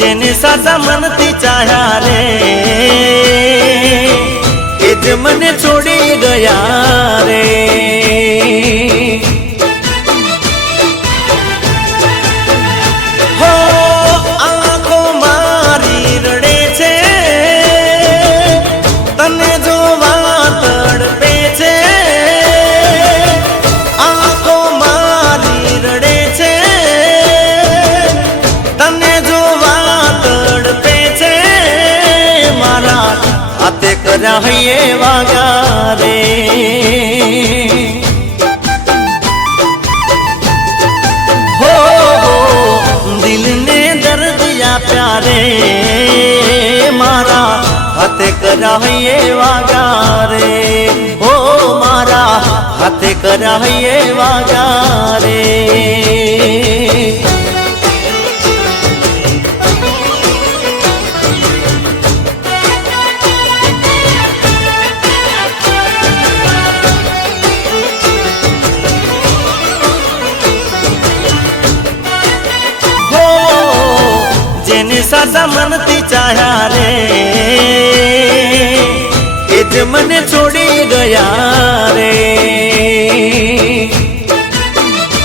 જેને સાચા મનથી ચાહ્યા રે એ જ મને છોડી ગયા રે। હો આંખો મારી રડે છે તને જોવા તડપે છે। આંખો મારી રડે છે તને જોવા તડપે છે। મારા હાથે કર્યા હૈયે વાગ્યા રે। હો દિલને દર્દ આપ્યા રે મારા હાથે કર્યા હૈયે વાગ્યા રે। હો મારા હાથે કર્યા હૈયે વાગ્યા રે। જેને સાચા મનથી ચાહ્યા રે એ જ મને છોડી ગયા